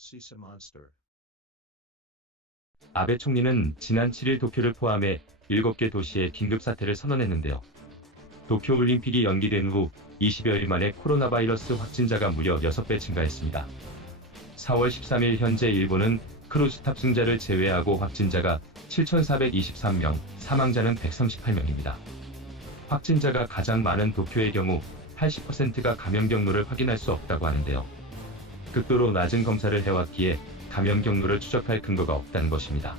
Sisa Monster. 아베 총리는 지난 7일 도쿄를 포함해 7개 도시에 긴급사태를 선언했는데요. 도쿄올림픽이 연기된 후 20여일 만에 코로나 바이러스 확진자가 무려 6배 증가했습니다. 4월 13일 현재 일본은 크루즈 탑승자를 제외하고 확진자가 7,423명, 사망자는 138명입니다. 확진자가 가장 많은 도쿄의 경우 80%가 감염 경로를 확인할 수 없다고 하는데요. 극도로 낮은 검사를 해왔기에 감염 경로를 추적할 근거가 없다는 것입니다.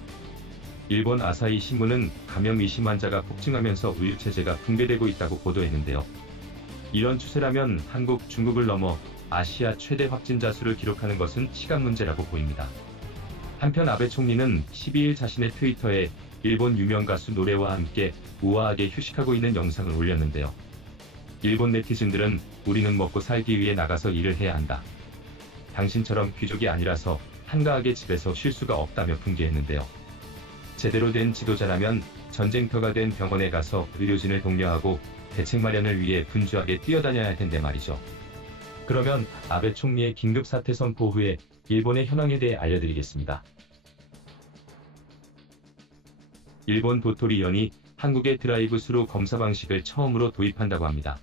일본 아사히 신문은 감염 의심 환자가 폭증하면서 의료체제가 붕괴되고 있다고 보도했는데요. 이런 추세라면 한국, 중국을 넘어 아시아 최대 확진자 수를 기록하는 것은 시간 문제라고 보입니다. 한편 아베 총리는 12일 자신의 트위터에 일본 유명 가수 노래와 함께 우아하게 휴식하고 있는 영상을 올렸는데요. 일본 네티즌들은 우리는 먹고 살기 위해 나가서 일을 해야 한다. 당신처럼 귀족이 아니라서 한가하게 집에서 쉴 수가 없다며 분개했는데요. 제대로 된 지도자라면 전쟁터가 된 병원에 가서 의료진을 독려하고 대책 마련을 위해 분주하게 뛰어다녀야 할 텐데 말이죠. 그러면 아베 총리의 긴급 사태 선포 후에 일본의 현황에 대해 알려드리겠습니다. 일본 도토리현이 한국의 드라이브스루 검사 방식을 처음으로 도입한다고 합니다.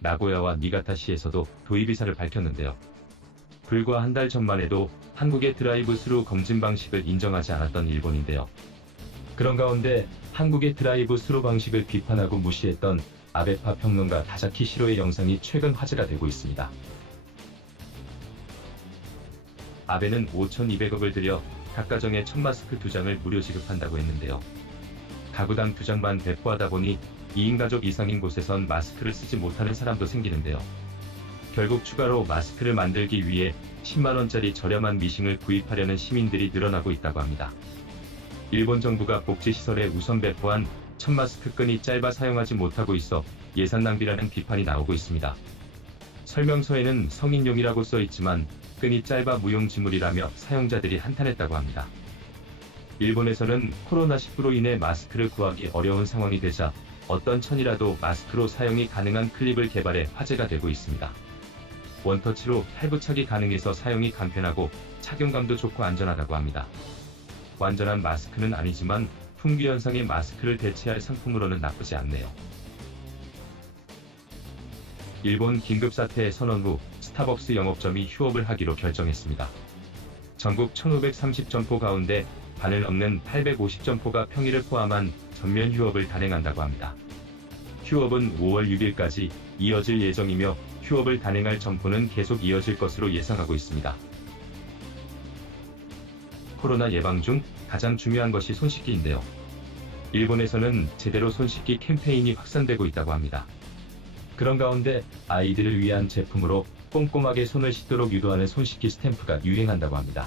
나고야와 니가타시에서도 도입 의사를 밝혔는데요. 불과 한 달 전만 해도 한국의 드라이브스루 검진 방식을 인정하지 않았던 일본인데요. 그런 가운데 한국의 드라이브스루 방식을 비판하고 무시했던 아베파 평론가 다자키 시로의 영상이 최근 화제가 되고 있습니다. 아베는 5,200억을 들여 각 가정에 1000마스크 2장을 무료 지급한다고 했는데요. 가구당 2장만 배포하다 보니 2인 가족 이상인 곳에선 마스크를 쓰지 못하는 사람도 생기는데요. 결국 추가로 마스크를 만들기 위해 10만원짜리 저렴한 미싱을 구입하려는 시민들이 늘어나고 있다고 합니다. 일본 정부가 복지시설에 우선 배포한 1000마스크 끈이 짧아 사용하지 못하고 있어 예산 낭비라는 비판이 나오고 있습니다. 설명서에는 성인용이라고 써있지만 끈이 짧아 무용지물이라며 사용자들이 한탄했다고 합니다. 일본에서는 코로나19로 인해 마스크를 구하기 어려운 상황이 되자 어떤 천이라도 마스크로 사용이 가능한 클립을 개발해 화제가 되고 있습니다. 원터치로 탈부착이 가능해서 사용이 간편하고 착용감도 좋고 안전하다고 합니다. 완전한 마스크는 아니지만 풍기 현상의 마스크를 대체할 상품으로는 나쁘지 않네요. 일본 긴급사태 선언 후 스타벅스 영업점이 휴업을 하기로 결정했습니다. 전국 1530점포 가운데 반을 넘는 850점포가 평일을 포함한 전면 휴업을 단행한다고 합니다. 휴업은 5월 6일까지 이어질 예정이며 휴업을 단행할 점포는 계속 이어질 것으로 예상하고 있습니다. 코로나 예방 중 가장 중요한 것이 손 씻기인데요. 일본에서는 제대로 손 씻기 캠페인이 확산되고 있다고 합니다. 그런 가운데 아이들을 위한 제품으로 꼼꼼하게 손을 씻도록 유도하는 손 씻기 스탬프가 유행한다고 합니다.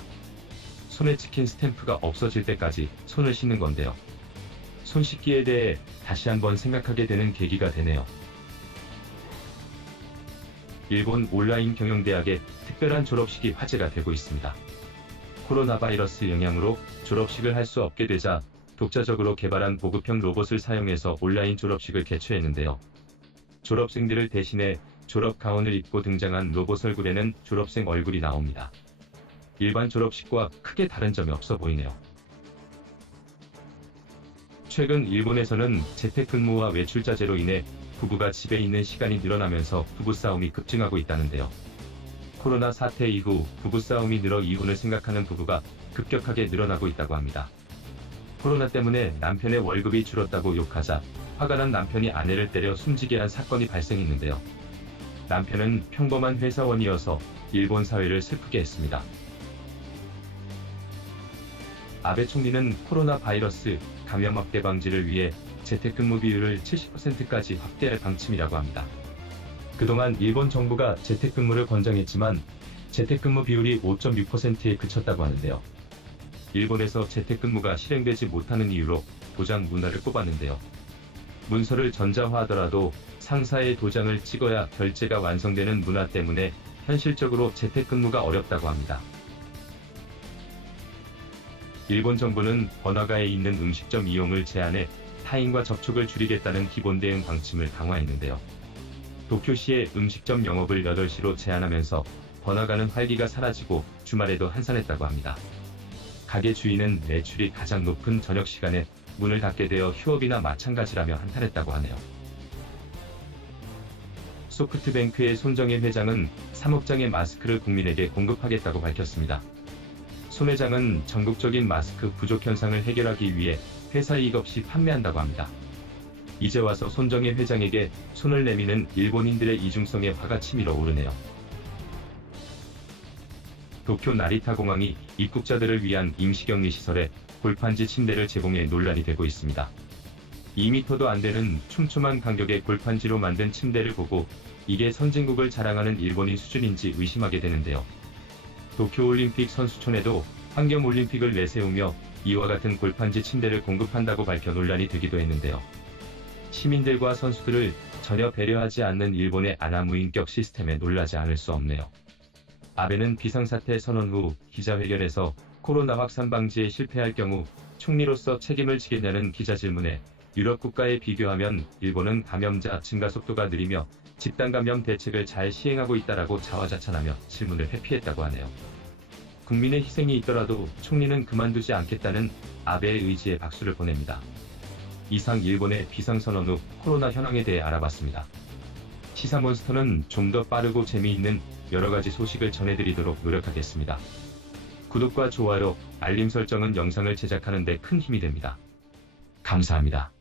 손에 찍힌 스탬프가 없어질 때까지 손을 씻는 건데요. 손 씻기에 대해 다시 한번 생각하게 되는 계기가 되네요. 일본 온라인 경영대학의 특별한 졸업식이 화제가 되고 있습니다. 코로나 바이러스 영향으로 졸업식을 할 수 없게 되자 독자적으로 개발한 보급형 로봇을 사용해서 온라인 졸업식을 개최했는데요. 졸업생들을 대신해 졸업 가운을 입고 등장한 로봇 얼굴에는 졸업생 얼굴이 나옵니다. 일반 졸업식과 크게 다른 점이 없어 보이네요. 최근 일본에서는 재택근무와 외출자제로 인해 부부가 집에 있는 시간이 늘어나면서 부부싸움이 급증하고 있다는데요. 코로나 사태 이후 부부싸움이 늘어 이혼을 생각하는 부부가 급격하게 늘어나고 있다고 합니다. 코로나 때문에 남편의 월급이 줄었다고 욕하자 화가 난 남편이 아내를 때려 숨지게 한 사건이 발생했는데요. 남편은 평범한 회사원이어서 일본 사회를 슬프게 했습니다. 아베 총리는 코로나 바이러스 감염 확대 방지를 위해 재택근무 비율을 70%까지 확대할 방침이라고 합니다. 그동안 일본 정부가 재택근무를 권장했지만 재택근무 비율이 5.6%에 그쳤다고 하는데요. 일본에서 재택근무가 실행되지 못하는 이유로 도장 문화를 꼽았는데요. 문서를 전자화하더라도 상사의 도장을 찍어야 결제가 완성되는 문화 때문에 현실적으로 재택근무가 어렵다고 합니다. 일본 정부는 번화가에 있는 음식점 이용을 제한해 타인과 접촉을 줄이겠다는 기본 대응 방침을 강화했는데요. 도쿄시의 음식점 영업을 8시로 제한하면서 번화가는 활기가 사라지고 주말에도 한산했다고 합니다. 가게 주인은 매출이 가장 높은 저녁 시간에 문을 닫게 되어 휴업이나 마찬가지라며 한탄했다고 하네요. 소프트뱅크의 손정혜 회장은 3억 장의 마스크를 국민에게 공급하겠다고 밝혔습니다. 손 회장은 전국적인 마스크 부족 현상을 해결하기 위해 회사 이익 없이 판매한다고 합니다. 이제 와서 손정혜 회장에게 손을 내미는 일본인들의 이중성에 화가 치밀어 오르네요. 도쿄 나리타 공항이 입국자들을 위한 임시격리 시설에 골판지 침대를 제공해 논란이 되고 있습니다. 2m도 안 되는 촘촘한 간격의 골판지로 만든 침대를 보고 이게 선진국을 자랑하는 일본인 수준인지 의심하게 되는데요. 도쿄올림픽 선수촌에도 환경올림픽을 내세우며 이와 같은 골판지 침대를 공급한다고 밝혀 논란이 되기도 했는데요. 시민들과 선수들을 전혀 배려하지 않는 일본의 아나무인격 시스템에 놀라지 않을 수 없네요. 아베는 비상사태 선언 후 기자회견에서 코로나 확산 방지에 실패할 경우 총리로서 책임을 지겠냐는 기자 질문에 유럽 국가에 비교하면 일본은 감염자 증가 속도가 느리며 집단 감염 대책을 잘 시행하고 있다라고 자화자찬하며 질문을 회피했다고 하네요. 국민의 희생이 있더라도 총리는 그만두지 않겠다는 아베의 의지에 박수를 보냅니다. 이상 일본의 비상선언 후 코로나 현황에 대해 알아봤습니다. 시사몬스터는 좀 더 빠르고 재미있는 여러가지 소식을 전해드리도록 노력하겠습니다. 구독과 좋아요, 알림 설정은 영상을 제작하는 데 큰 힘이 됩니다. 감사합니다.